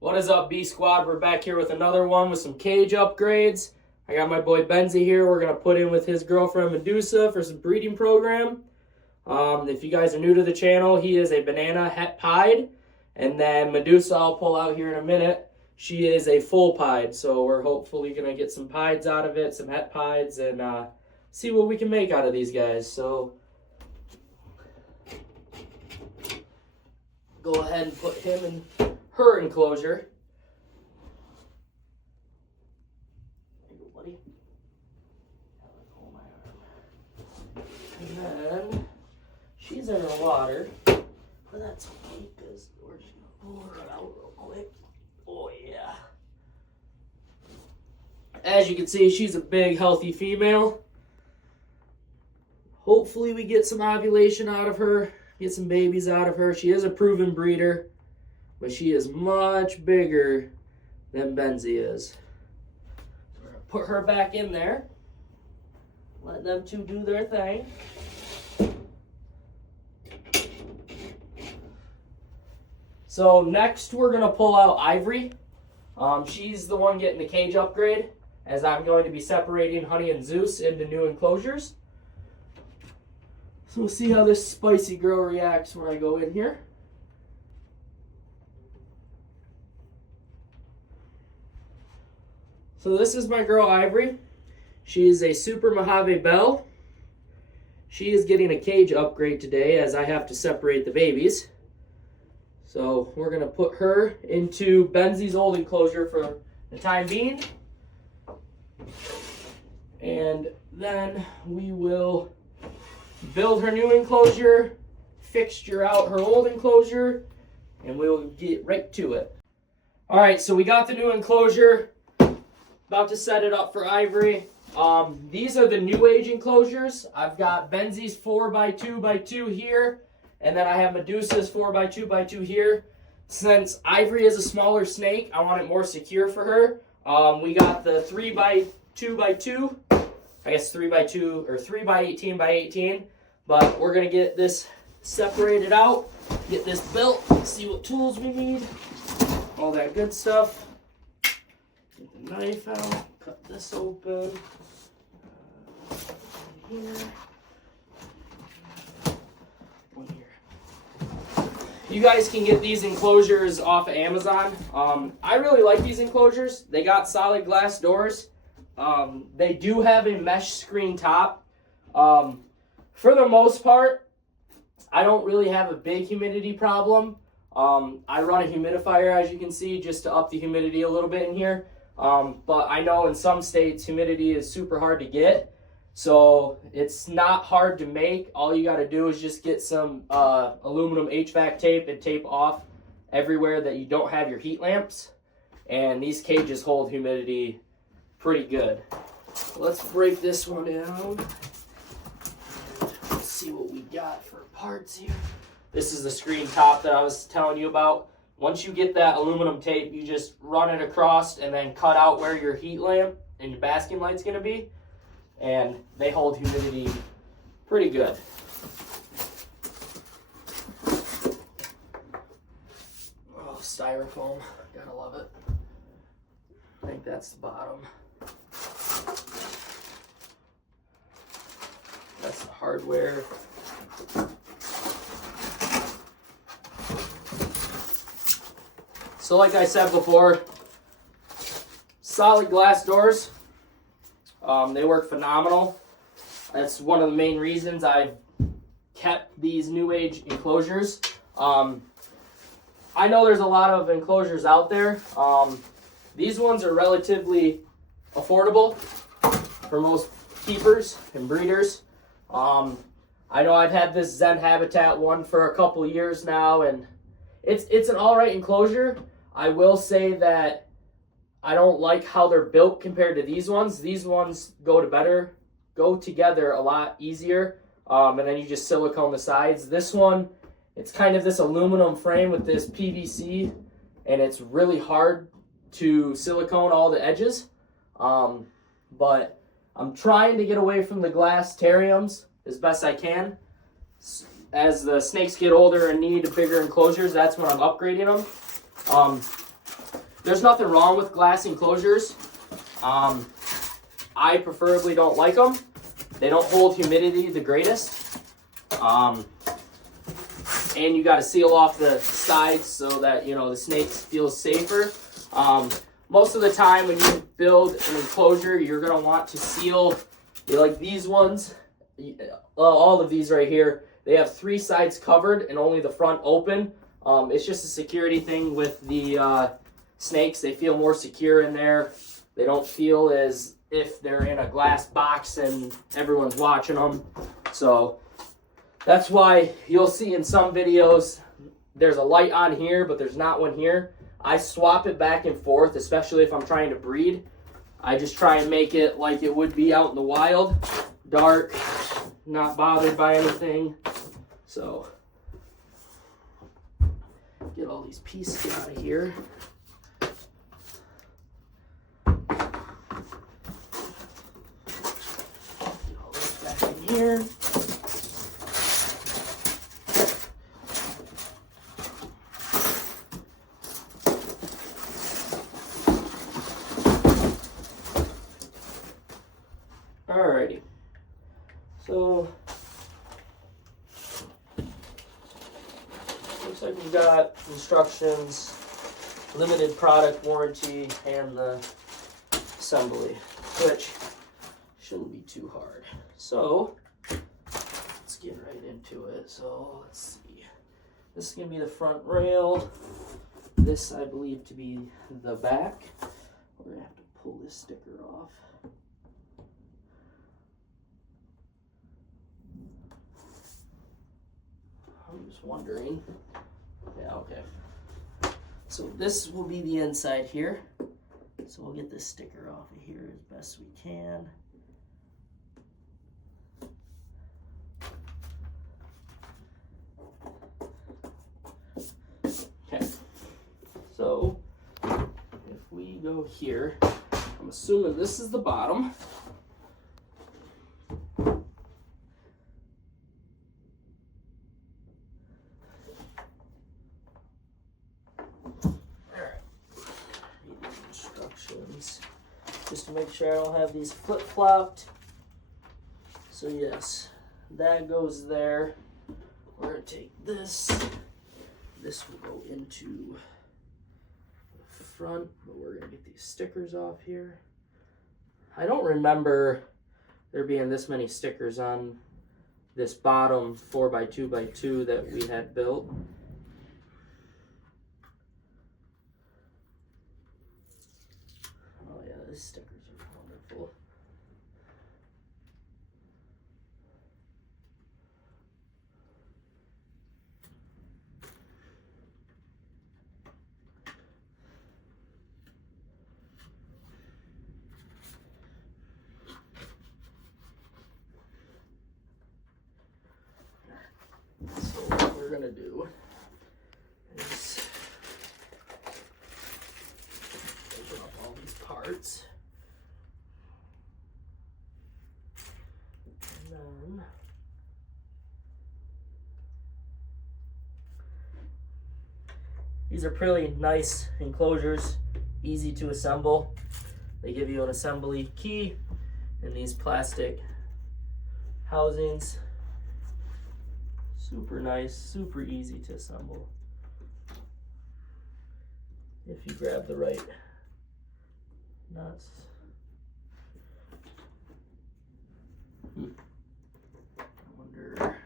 What is up, B Squad? We're back here with another one with some cage upgrades. I got my boy Benzie here. We're going to put in with his girlfriend Medusa for some breeding program. If you guys are new to the channel, he is a banana het pied. And then Medusa, I'll pull out here in a minute. She is a full pied. So we're hopefully going to get some pieds out of it, some het pieds, and see what we can make out of these guys. So go ahead and put him in her enclosure. There you go, buddy. Hold my arm. And then she's in her water, but that's okay because we're just gonna pull her out real quick. Oh yeah. As you can see, she's a big, healthy female. Hopefully we get some ovulation out of her, get some babies out of her. She is a proven breeder, but she is much bigger than Benzie is. So we're going to put her back in there. Let them two do their thing. So next we're going to pull out Ivory. She's the one getting the cage upgrade, as I'm going to be separating Honey and Zeus into new enclosures. So we'll see how this spicy girl reacts when I go in here. So this is my girl Ivory. She is a Super Mojave Belle. She is getting a cage upgrade today as I have to separate the babies. So we're going to put her into Benzie's old enclosure for the time being. And then we will build her new enclosure, fixture out her old enclosure, and we'll get right to it. All right, so we got the new enclosure. About to set it up for Ivory. These are the new age enclosures. I've got Benzie's 4x2x2 here, and then I have Medusa's 4x2x2 here. Since Ivory is a smaller snake, I want it more secure for her. We got the 3x2x2. I guess 3x2 or 3x18x18, but we're gonna get this separated out, get this built, see what tools we need, all that good stuff. Get the knife out, cut this open. Here. One here. You guys can get these enclosures off of Amazon. I really like these enclosures. They got solid glass doors. They do have a mesh screen top. For the most part, I don't really have a big humidity problem. I run a humidifier, as you can see, just to up the humidity a little bit in here. But I know in some states, humidity is super hard to get. So it's not hard to make. All you got to do is just get some aluminum HVAC tape and tape off everywhere that you don't have your heat lamps. And these cages hold humidity pretty good. Let's break this one down. Let's see what we got for parts here. This is the screen top that I was telling you about. Once you get that aluminum tape, you just run it across and then cut out where your heat lamp and your basking light's gonna be. And they hold humidity pretty good. Oh, styrofoam, gotta love it. I think that's the bottom. That's the hardware. So like I said before, solid glass doors. They work phenomenal. That's one of the main reasons I've kept these new age enclosures. I know there's a lot of enclosures out there. These ones are relatively affordable for most keepers and breeders. I know I've had this Zen Habitat one for a couple years now, and it's an alright enclosure. I will say that I don't like how they're built compared to these ones. These ones go together a lot easier, and then you just silicone the sides. This one, it's kind of this aluminum frame with this PVC, and it's really hard to silicone all the edges. But I'm trying to get away from the glass terrariums as best I can. As the snakes get older and need bigger enclosures, that's when I'm upgrading them. there's nothing wrong with glass enclosures. I preferably don't like them. They don't hold humidity the greatest. And you got to seal off the sides so that, you know, the snakes feel safer. Most of the time when you build an enclosure, you're going to want to seal, like these ones, all of these right here, they have 3 sides covered and only the front open. It's just a security thing with the snakes. They feel more secure in there. They don't feel as if they're in a glass box and everyone's watching them. So that's why you'll see in some videos there's a light on here, but there's not one here. I swap it back and forth, especially if I'm trying to breed. I just try and make it like it would be out in the wild. Dark, not bothered by anything. So, get all these pieces out of here. Here. Alrighty. So looks like we've got instructions, limited product warranty, and the assembly, which shouldn't be too hard. So let's get right into it. So let's see. This is going to be the front rail. This I believe to be the back. We're going to have to pull this sticker off. I'm just wondering. Yeah, okay. So this will be the inside here. So we'll get this sticker off of here as best we can. Okay, so if we go here, I'm assuming this is the bottom. Alright, read these instructions just to make sure I don't have these flip-flopped. So yes, that goes there. We're going to take this. This will go into the front, but we're going to get these stickers off here. I don't remember there being this many stickers on this bottom 4x2x2 that we had built. Oh yeah, these stickers are wonderful. So what we're gonna do is open up all these parts, and then these are pretty nice enclosures, easy to assemble. They give you an assembly key and these plastic housings. Super nice, super easy to assemble if you grab the right nuts. I wonder.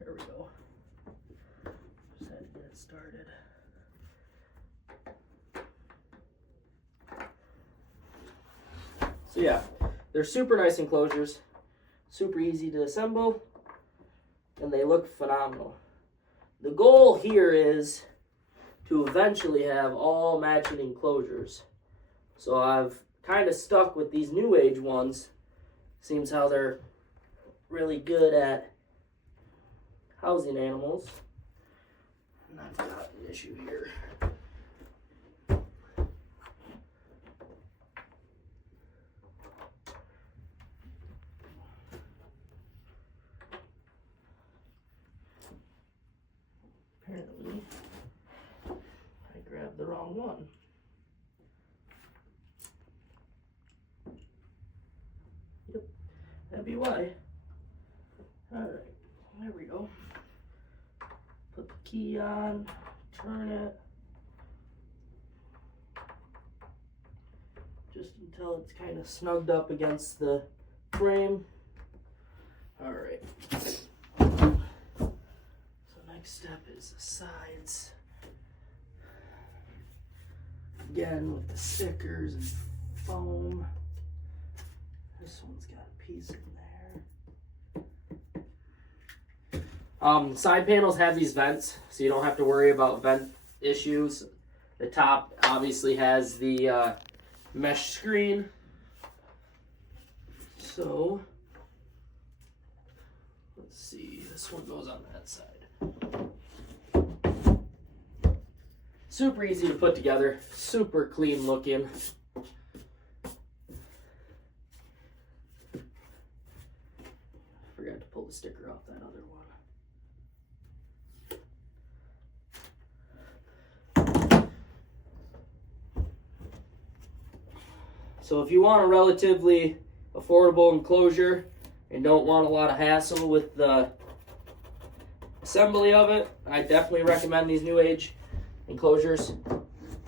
There we go. Just had to get it started. So yeah. They're super nice enclosures, super easy to assemble, and they look phenomenal. The goal here is to eventually have all matching enclosures. So I've kind of stuck with these new age ones. Seems how they're really good at housing animals. And I've got an issue here. wrong one. Yep, that'd be why. Alright, there we go. Put the key on, turn it. Just until it's kind of snugged up against the frame. Alright. So next step is the sides. Again with the stickers and foam. This one's got a piece in there. Side panels have these vents, so you don't have to worry about vent issues. The top obviously has the mesh screen. So let's see, this one goes on that side. Super easy to put together, super clean looking. Forgot to pull the sticker off that other one. So if you want a relatively affordable enclosure and don't want a lot of hassle with the assembly of it, I definitely recommend these New Age enclosures.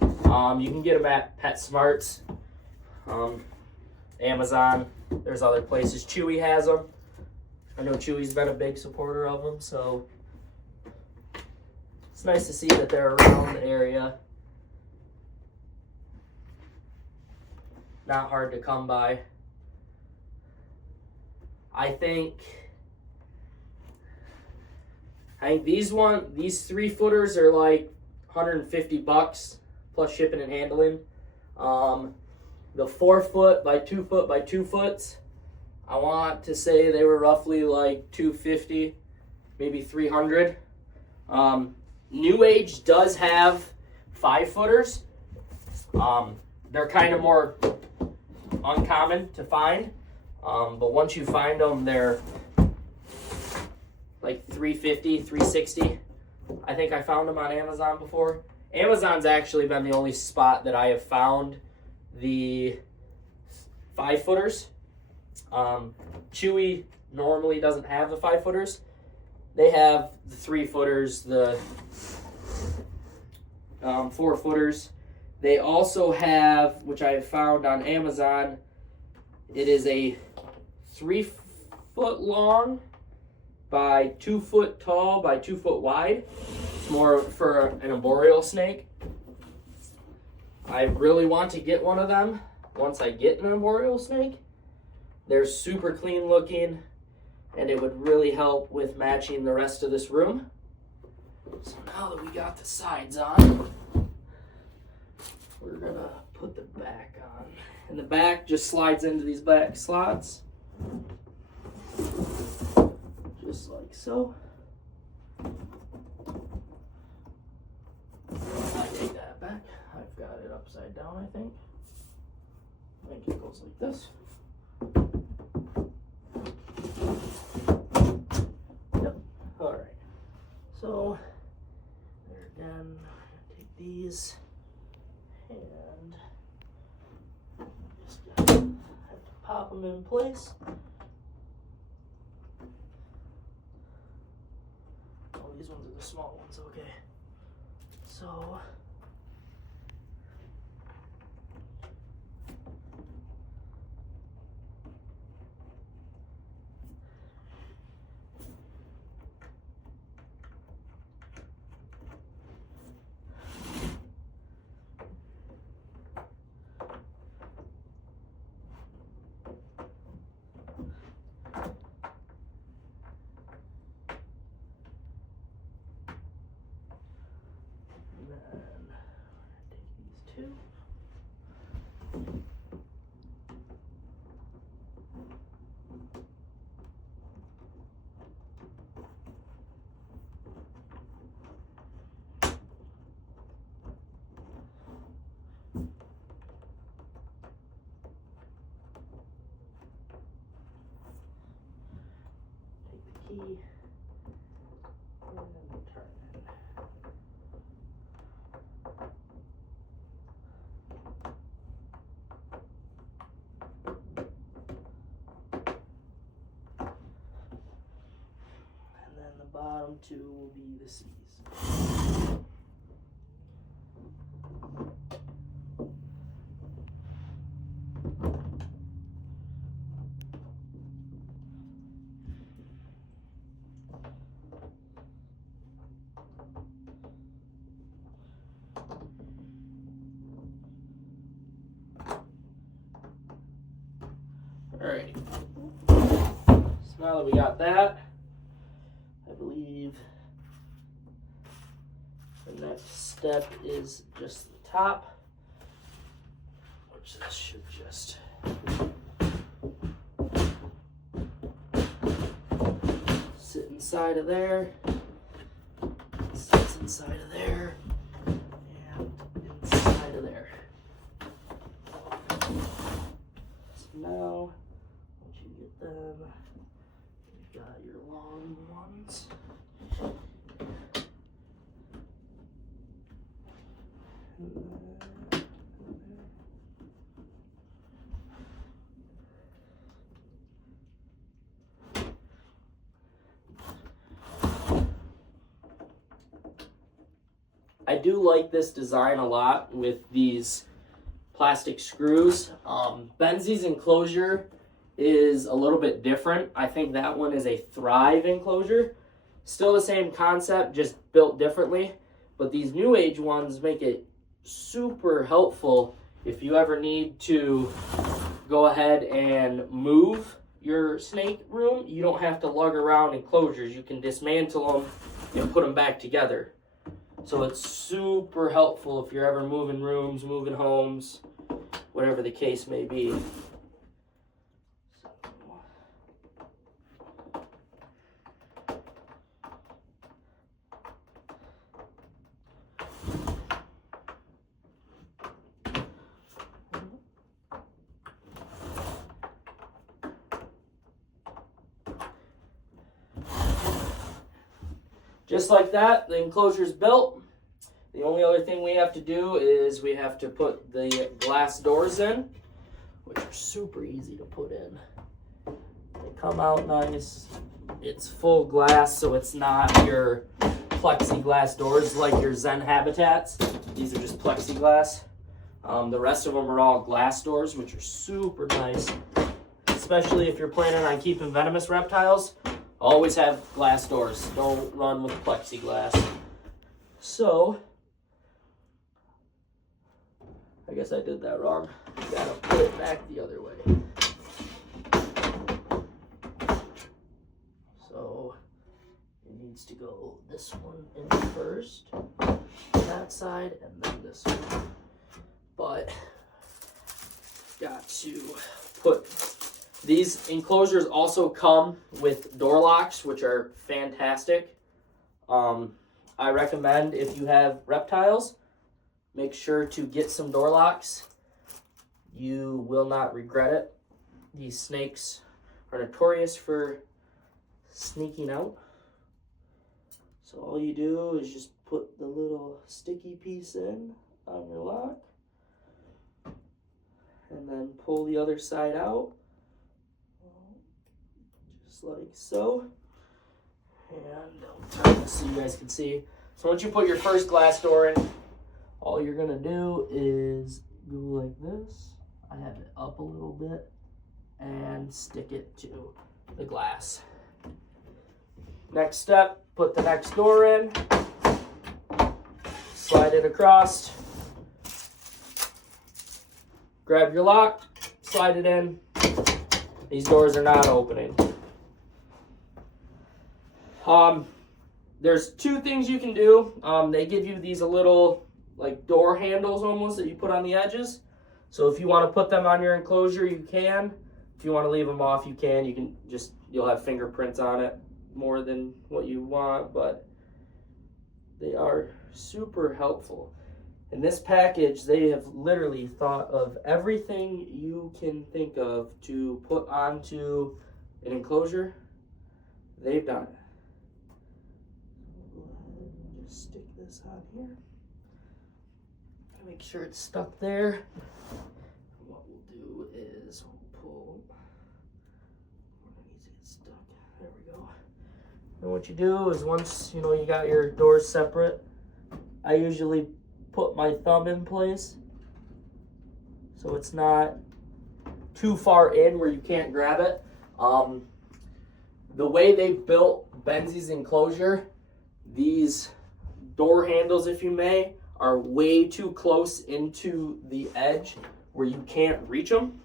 You can get them at PetSmarts, Amazon. There's other places. Chewy has them. I know Chewy's been a big supporter of them, so it's nice to see that they're around the area. Not hard to come by. I think these 3-footers are like $150 plus shipping and handling. The 4-foot by 2-foot by 2 foots, I want to say they were roughly like $250, maybe $300. New Age does have 5-footers. They're kind of more uncommon to find, but once you find them, they're like $350, $360. I think I found them on Amazon before. Amazon's actually been the only spot that I have found the 5-footers. Chewy normally doesn't have the 5-footers. They have the 3-footers, the 4-footers. They also have, which I have found on Amazon, it is a 3-foot long by 2 foot tall by 2 foot wide. It's more for an arboreal snake. I really want to get one of them once I get an arboreal snake. They're super clean looking, and it would really help with matching the rest of this room. So now that we got the sides on, we're gonna put the back on. And the back just slides into these back slots. Just like so. I take that back. I've got it upside down, I think. I think it goes like this. Yep. Alright. So, there again, take these and just have to pop them in place. Oh, these ones are the small ones, okay. So, two. Take the key and then turn it. bottom two will be the C's. Alrighty. So now that we got that, I believe the next step is just the top, which this should just sit inside of there, sits inside of there, and inside of there. So now, once you get them, you've got your long ones. I do like this design a lot with these plastic screws. Benzie's enclosure is a little bit different. I think that one is a Thrive enclosure. Still the same concept, just built differently. But these new age ones make it super helpful if you ever need to go ahead and move your snake room. You don't have to lug around enclosures. You can dismantle them and put them back together. So it's super helpful if you're ever moving rooms, moving homes, whatever the case may be. Just like that, the enclosure's built. The only other thing we have to do is we have to put the glass doors in, which are super easy to put in. They come out nice. It's full glass, so it's not your plexiglass doors like your Zen habitats. These are just plexiglass. The rest of them are all glass doors, which are super nice, especially if you're planning on keeping venomous reptiles. Always have glass doors. Don't run with plexiglass. So, I guess I did that wrong. Gotta put it back the other way. So, it needs to go this one in first, that side, and then this one. But, got to put... These enclosures also come with door locks, which are fantastic. I recommend if you have reptiles, make sure to get some door locks. You will not regret it. These snakes are notorious for sneaking out. So all you do is just put the little sticky piece in on your lock, and then pull the other side out. Like so, and I'll turn this so you guys can see. So once you put your first glass door in, all you're gonna do is go like this. I have it up a little bit and stick it to the glass. Next step, put the next door in, slide it across, grab your lock, slide it in. These doors are not opening. There's two things you can do. They give you these little like door handles almost that you put on the edges. So if you want to put them on your enclosure, you can. If you want to leave them off, you can. You can just, you'll have fingerprints on it more than what you want, but they are super helpful. In this package, they have literally thought of everything you can think of to put onto an enclosure. They've done it. Just stick this on here. Make sure it's stuck there. What we'll do is we'll pull. Where needs to get stuck? There we go. And what you do is once, you know, you got your doors separate, I usually put my thumb in place so it's not too far in where you can't grab it. The way they built Benzie's enclosure, these door handles, if you may, are way too close into the edge where you can't reach them.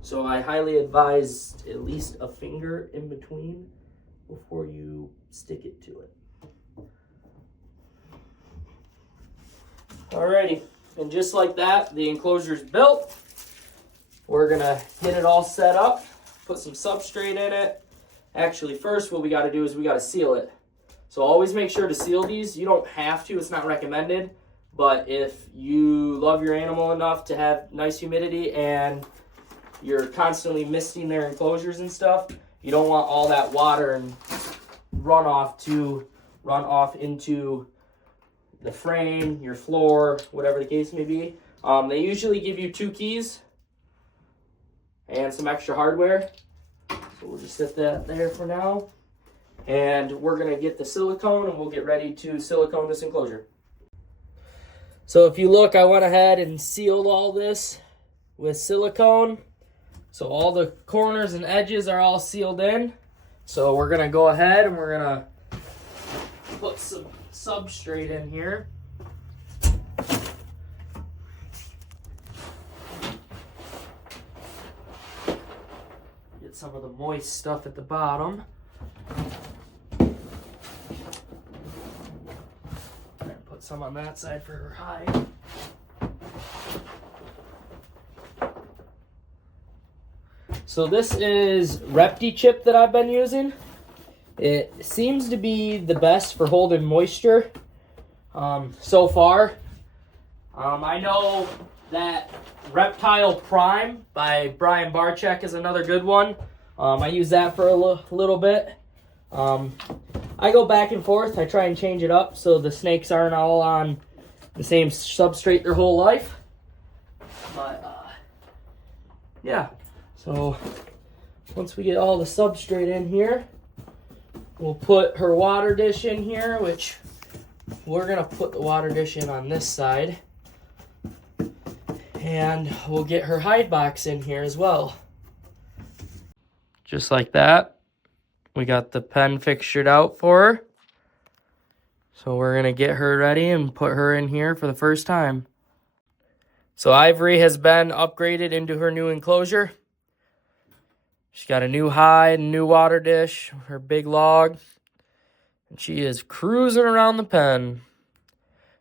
So I highly advise at least a finger in between before you stick it to it. Alrighty, and just like that, the enclosure is built. We're gonna get it all set up, put some substrate in it. Actually, first what we gotta do is we gotta seal it. So always make sure to seal these. You don't have to, it's not recommended, but if you love your animal enough to have nice humidity and you're constantly misting their enclosures and stuff, you don't want all that water and runoff to run off into the frame, your floor, whatever the case may be. They usually give you 2 keys and some extra hardware. So we'll just set that there for now. And we're gonna get the silicone and we'll get ready to silicone this enclosure. So if you look, I went ahead and sealed all this with silicone. So all the corners and edges are all sealed in. So we're gonna go ahead and we're gonna put some substrate in here. Get some of the moist stuff at the bottom. And put some on that side for her hide. So this is Repti chip that I've been using. It seems to be the best for holding moisture so far. I know that Reptile Prime by Brian Barczyk is another good one. I use that for a little bit. I go back and forth. I try and change it up so the snakes aren't all on the same substrate their whole life. But yeah. So once we get all the substrate in here, we'll put her water dish in here, which we're gonna put the water dish in on this side. And we'll get her hide box in here as well. Just like that. We got the pen fixtured out for her. So we're gonna get her ready and put her in here for the first time. So Ivory has been upgraded into her new enclosure. She's got a new hide, new water dish, her big log, and she is cruising around the pen.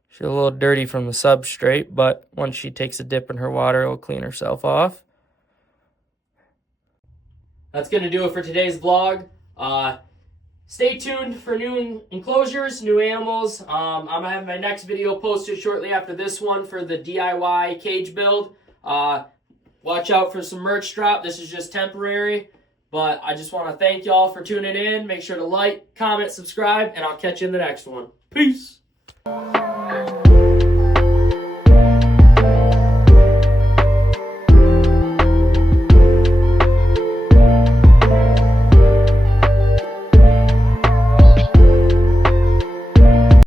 She's a little dirty from the substrate, but once she takes a dip in her water, it'll clean herself off. That's going to do it for today's vlog. Stay tuned for new enclosures, new animals. I'm going to have my next video posted shortly after this one for the DIY cage build. Watch out for some merch drop. This is just temporary, but I just want to thank y'all for tuning in. Make sure to like, comment, subscribe, and I'll catch you in the next one. Peace.